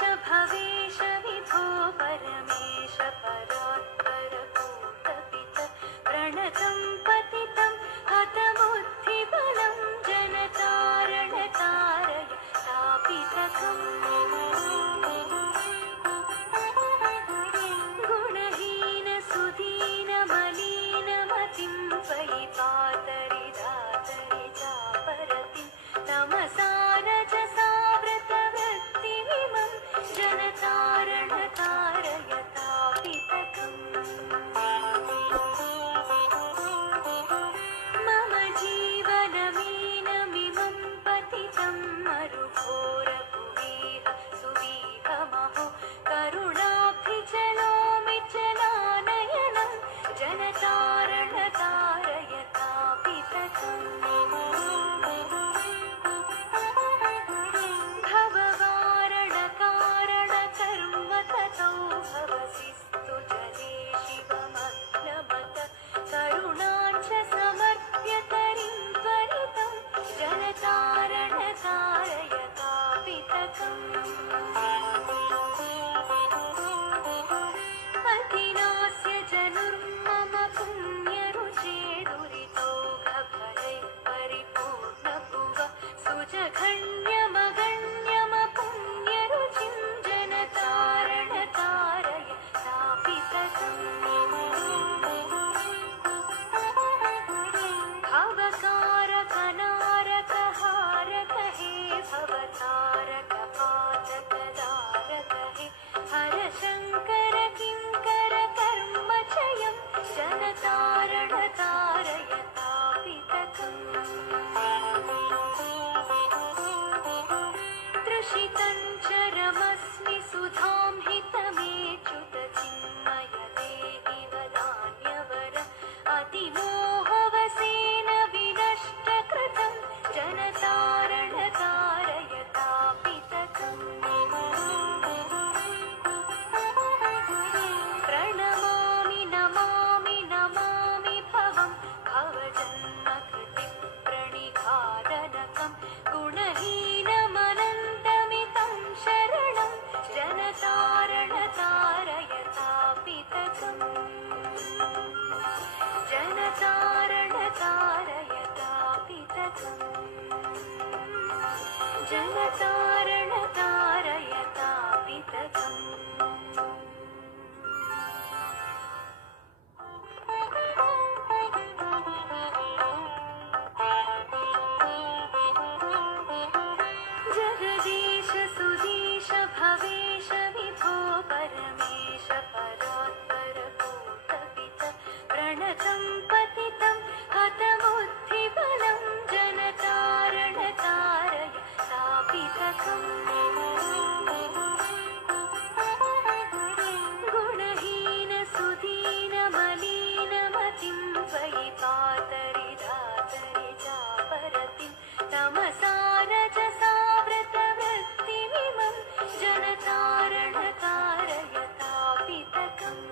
भवेश विभो परमेश परात्परभूतपित प्रणतं पतितं हतबुद्धिबलं जनतारणतारय तापितकम् गुणहीन सुदीन मलिनमतिं परिपातरिदातरि चापरतिं नमसा रजसावृतवृत्तिमिमं जनतारणतारय तापितकम् मम जीवनमीनमिमं पतितं मरुघोरभुवीह सुवीहमहो करुणाब्धिजलोमिचलानयनं जनतारणतारय तापितकम् भववारणकारणकर्मततौ भवसिस्तु जले शिवमग्नमत करुणाञ्च समर्प्यतरिं त्वरितं जनतारणतारय तापितकम् अतिनास्य जनुर्मम पुण्यरुचे दुरितौघफलैः परिपूर्णभुव सुजघन्यमगण्यमपुण्यरुचिं जनतारणतारय तापितकम् भवकारकनारकहारकहे भवतारकपातकदारकहे हरशङ्कर किङ्कर कर्मचयं जनतारणतारय तापितकम् तृषितं चरमस्मि सुधां हितमेच्युतचिन्मय देहि वदान्यवर अतिमोहवसेन विनष्टकृतं जनतारणतारय तापितकम् प्रणमामि नमामि नमामि भवं भवजन्मकृतिं प्रणिघादनकं गुणहीनमनन्तमितं शरणं जनतारणतारय तापितकम् जनतारणतारय तापितकम् जनतारणतारय तापितकम् जगदीश सुदीश भवेश विभो परमेश परात्परभूतपित प्रणतं पतितं हतबुद्धिबलं जनतारणतारय तापितकम् गुणहीन सुदीन मलिनमतिं परिपातरिदातरि चापरतिं तमसा रजसावृतवृत्तिमिमं जनतारणतारय तापितकम्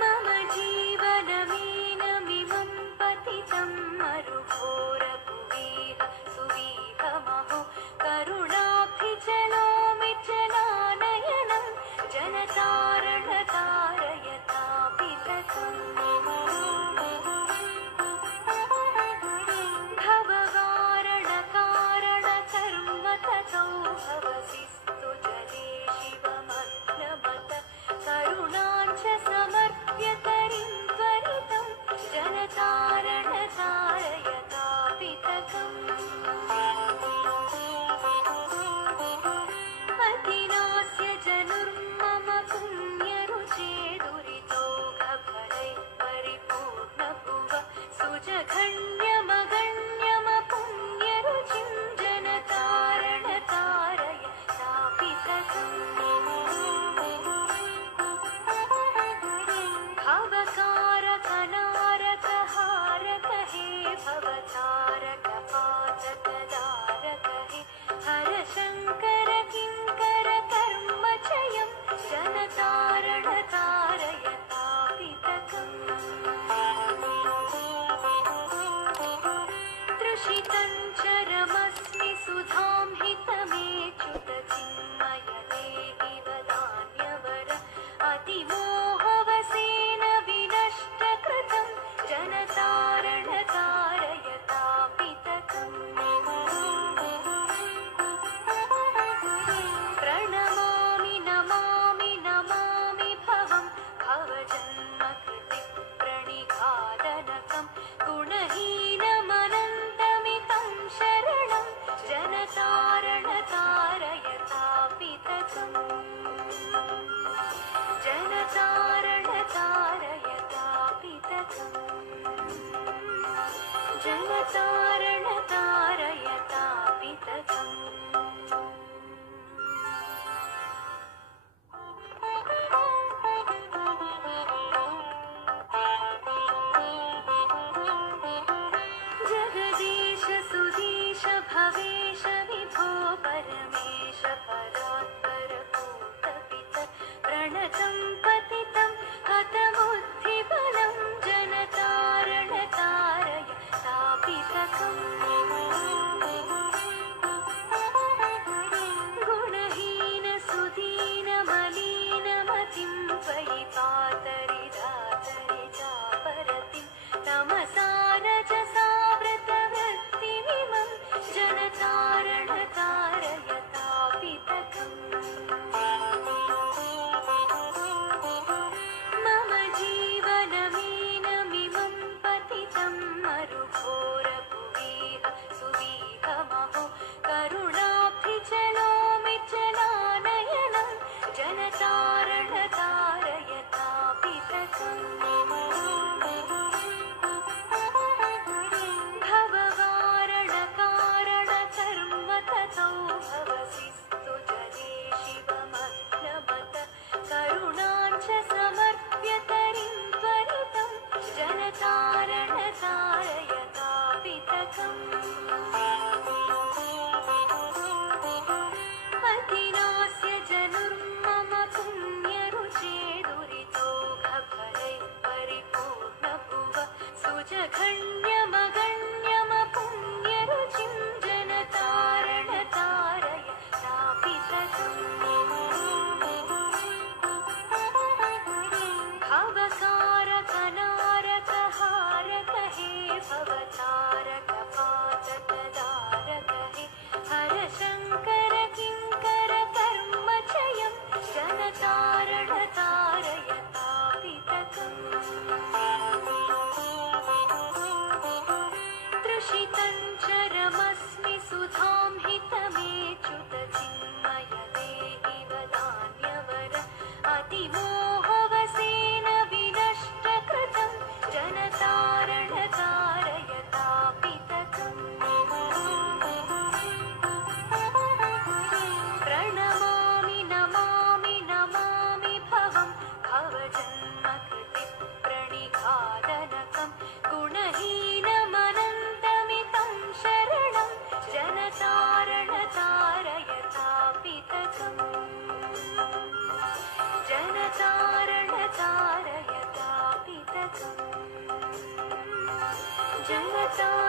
मम जीवनमीनमिमं पतितं मरुघोरभुवीह सुवीहमहो करुणाब्धिजलोमिचलानयनं जनतारणतारय तापितकम् भववारणकारणकर्मततौ भवसिस्तु जले शिवमग्नमत करुणाञ्च समर्प्यतरिं त्वरितं जनतारणतारय तापितकम् अतिनास्य जनुर्मम पुण्यरुचे दुरितौघफलैः परिपूर्णभुव सुजघन्यमगण्यमपुण्यरुचिं जनतारणतारय तापितकम् भवकारकनारकहारकहे भवतारकपातकदारकहे हरशङ्कर किङ्कर कर्मचयं जनतारणतारय तापितकम् जनता